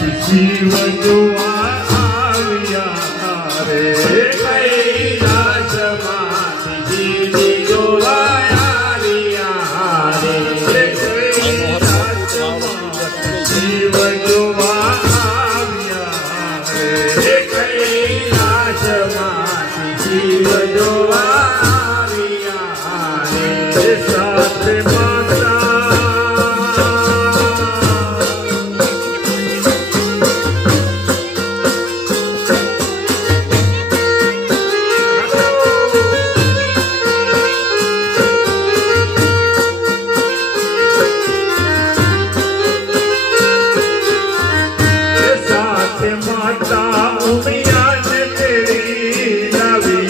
જીવન આવ્યા રે